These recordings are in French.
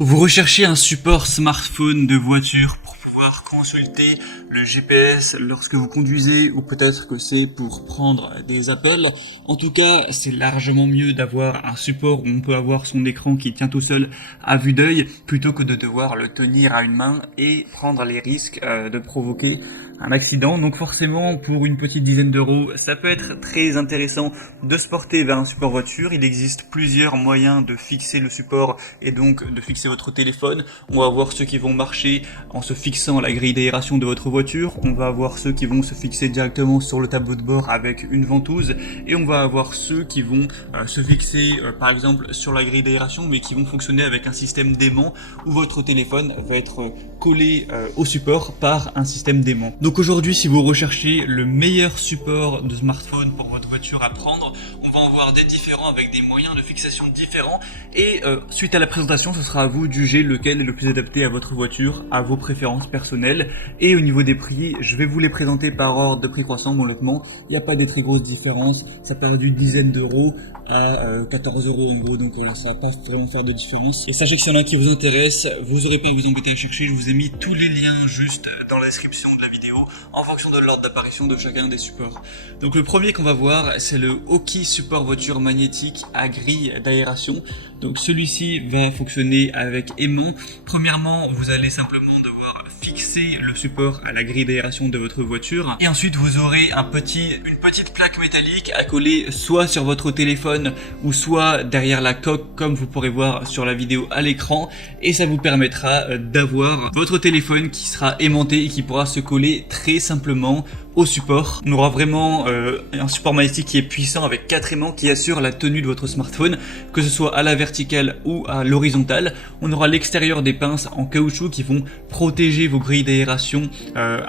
Vous recherchez un support smartphone de voiture pour pouvoir consulter le GPS lorsque vous conduisez, ou peut-être que c'est pour prendre des appels. En tout cas, c'est largement mieux d'avoir un support où on peut avoir son écran qui tient tout seul à vue d'œil plutôt que de devoir le tenir à une main et prendre les risques de provoquer un accident. Donc forcément, pour une petite dizaine d'euros, ça peut être très intéressant de se porter vers un support voiture. Il existe plusieurs moyens de fixer le support et donc de fixer votre téléphone. On va avoir ceux qui vont marcher en se fixant à la grille d'aération de votre voiture. On va avoir ceux qui vont se fixer directement sur le tableau de bord avec une ventouse. Et on va avoir ceux qui vont se fixer par exemple sur la grille d'aération, mais qui vont fonctionner avec un système d'aimant où votre téléphone va être collé au support par un système d'aimant. Donc aujourd'hui, si vous recherchez le meilleur support de smartphone pour votre voiture à prendre, on va en voir des différents avec des moyens de fixation différents et suite à la présentation, ce sera à vous de juger lequel est le plus adapté à votre voiture, à vos préférences personnelles. Et au niveau des prix, je vais vous les présenter par ordre de prix croissant. Bon, honnêtement, il n'y a pas des très grosses différences, ça part d'une dizaine d'euros à 14 euros en gros, donc voilà, ça va pas vraiment faire de différence. Et sachez que s'il y en a un qui vous intéresse, vous aurez pas à vous embêter à chercher, je vous ai mis tous les liens juste dans la description de la vidéo en fonction de l'ordre d'apparition de chacun des supports. Donc le premier qu'on va voir, c'est le Oki support voiture magnétique à grille d'aération. Donc celui-ci va fonctionner avec aimant. Premièrement, vous allez simplement devoir fixer le support à la grille d'aération de votre voiture et ensuite vous aurez une petite plaque métallique à coller soit sur votre téléphone ou soit derrière la coque, comme vous pourrez voir sur la vidéo à l'écran, et ça vous permettra d'avoir votre téléphone qui sera aimanté et qui pourra se coller très simplement au support. On aura vraiment un support magnétique qui est puissant avec 4 aimants qui assurent la tenue de votre smartphone, que ce soit à la verticale ou à l'horizontale. On aura l'extérieur des pinces en caoutchouc qui vont protéger vos grilles d'aération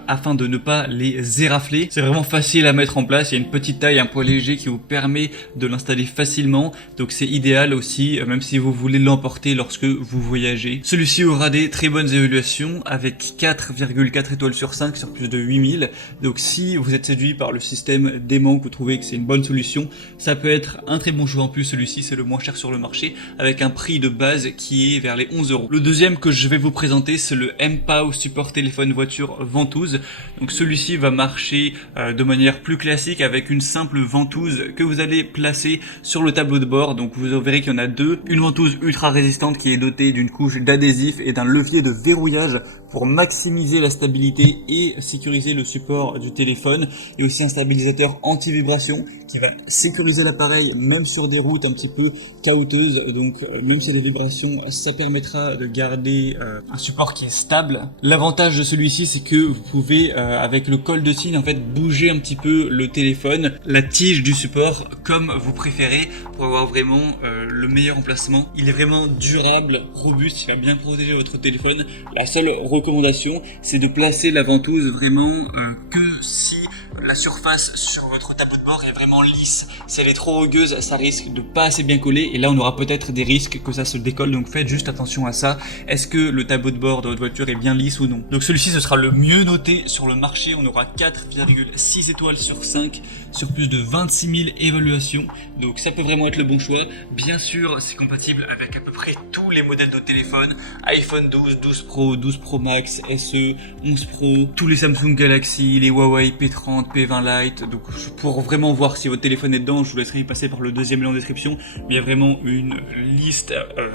afin de ne pas les érafler. C'est vraiment facile à mettre en place, il y a une petite taille, un poids léger qui vous permet de l'installer facilement, donc c'est idéal aussi même si vous voulez l'emporter lorsque vous voyagez. Celui-ci aura des très bonnes évaluations avec 4,4 étoiles sur 5 sur plus de 8000, donc si vous êtes séduit par le système d'aimant, que vous trouvez que c'est une bonne solution, ça peut être un très bon choix. En plus, celui-ci c'est le moins cher sur le marché avec un prix de base qui est vers les 11 euros. Le deuxième que je vais vous présenter, c'est le mPOW support téléphone voiture ventouse. Donc celui-ci va marcher de manière plus classique avec une simple ventouse que vous allez placer sur le tableau de bord. Donc vous verrez qu'il y en a deux. Une ventouse ultra résistante qui est dotée d'une couche d'adhésif et d'un levier de verrouillage pour maximiser la stabilité et sécuriser le support du téléphone, et aussi un stabilisateur anti-vibration qui va sécuriser l'appareil même sur des routes un petit peu caouteuses. Donc même s'il y a des vibrations, ça permettra de garder un support qui est stable. L'avantage de celui-ci, c'est que vous pouvez avec le col de cygne en fait bouger un petit peu le téléphone, la tige du support comme vous préférez pour avoir vraiment le meilleur emplacement. Il est vraiment durable, robuste, il va bien protéger votre téléphone. La seule recommandation, c'est de placer la ventouse vraiment que si la surface sur votre tableau de bord est vraiment lisse. Si elle est trop rugueuse, ça risque de pas assez bien coller et là on aura peut-être des risques que ça se décolle, donc faites juste attention à ça. Est-ce que le tableau de bord de votre voiture est bien lisse ou non? Donc celui-ci, ce sera le mieux noté sur le marché. On aura 4,6 étoiles sur 5 sur plus de 26 000 évaluations, donc ça peut vraiment être le bon choix. Bien sûr, c'est compatible avec à peu près tous les modèles de téléphone: iPhone 12, 12 Pro, 12 Pro Max, SE, 11 Pro, tous les Samsung Galaxy, les Huawei P30, P20 Lite. Donc pour vraiment voir si votre téléphone est dedans, je vous laisserai passer par le deuxième lien en description, mais il y a vraiment une liste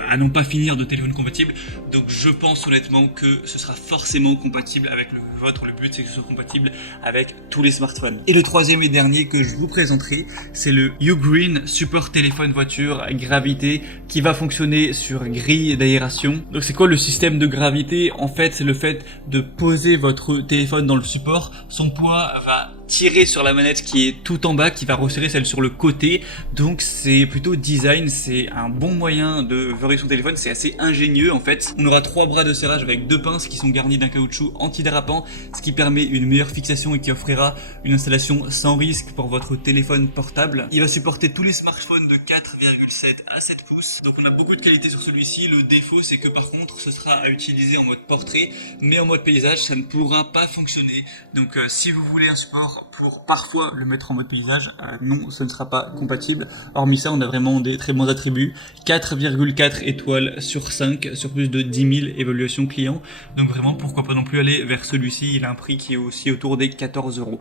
à non pas finir de téléphones compatibles. Donc je pense honnêtement que ce sera forcément compatible avec le vôtre. Le but, c'est que ce soit compatible avec tous les smartphones. Et le troisième et dernier que je vous présenterai, c'est le Ugreen support téléphone voiture gravité qui va fonctionner sur grille d'aération. Donc c'est quoi le système de gravité? En fait, c'est le fait de poser votre téléphone dans le support. Son poids va tirer sur la manette qui est tout en bas, qui va resserrer celle sur le côté. Donc c'est plutôt design, c'est un bon moyen de verrouiller son téléphone, c'est assez ingénieux en fait. On aura 3 bras de serrage avec 2 pinces qui sont garnis d'un caoutchouc antidérapant, ce qui permet une meilleure fixation et qui offrira une installation sans risque pour votre téléphone portable. Il va supporter tous les smartphones de 4,7 à 7 pouces, donc on a beaucoup de qualité sur celui-ci. Le défaut, c'est que par contre ce sera à utiliser en mode portrait, mais en mode paysage ça ne pourra pas fonctionner. Donc si vous voulez un support alors pour parfois le mettre en mode paysage, non, ce ne sera pas compatible. Hormis ça, on a vraiment des très bons attributs. 4,4 étoiles sur 5 sur plus de 10 000 évaluations clients. Donc vraiment, pourquoi pas non plus aller vers celui-ci. Il a un prix qui est aussi autour des 14 €.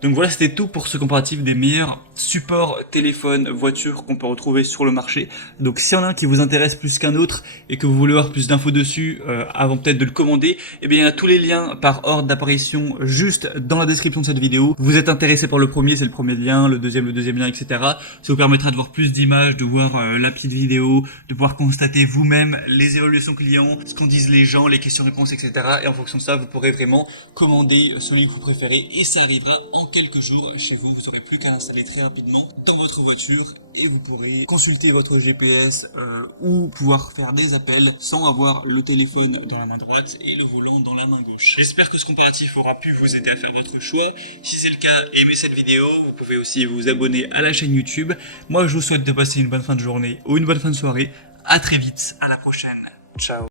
Donc voilà, c'était tout pour ce comparatif des meilleurs supports téléphone, voiture qu'on peut retrouver sur le marché. Donc s'il y en a un qui vous intéresse plus qu'un autre et que vous voulez avoir plus d'infos dessus avant peut-être de le commander, eh bien il y a tous les liens par ordre d'apparition juste dans la description de cette vidéo. Vous êtes intéressé par le premier, c'est le premier lien, le deuxième lien, etc. Ça vous permettra de voir plus d'images, de voir la petite vidéo, de pouvoir constater vous-même les évaluations clients, ce qu'en disent les gens, les questions-réponses, etc. Et en fonction de ça, vous pourrez vraiment commander celui que vous préférez et ça arrivera en quelques jours chez vous. Vous n'aurez plus qu'à l'installer très rapidement dans votre voiture et vous pourrez consulter votre GPS ou pouvoir faire des appels sans avoir le téléphone dans la main droite et le volant dans la main gauche. J'espère que ce comparatif aura pu vous aider à faire votre choix. Si c'est le cas, aimez cette vidéo. Vous pouvez aussi vous abonner à la chaîne YouTube. Moi, je vous souhaite de passer une bonne fin de journée ou une bonne fin de soirée. À très vite, à la prochaine. Ciao.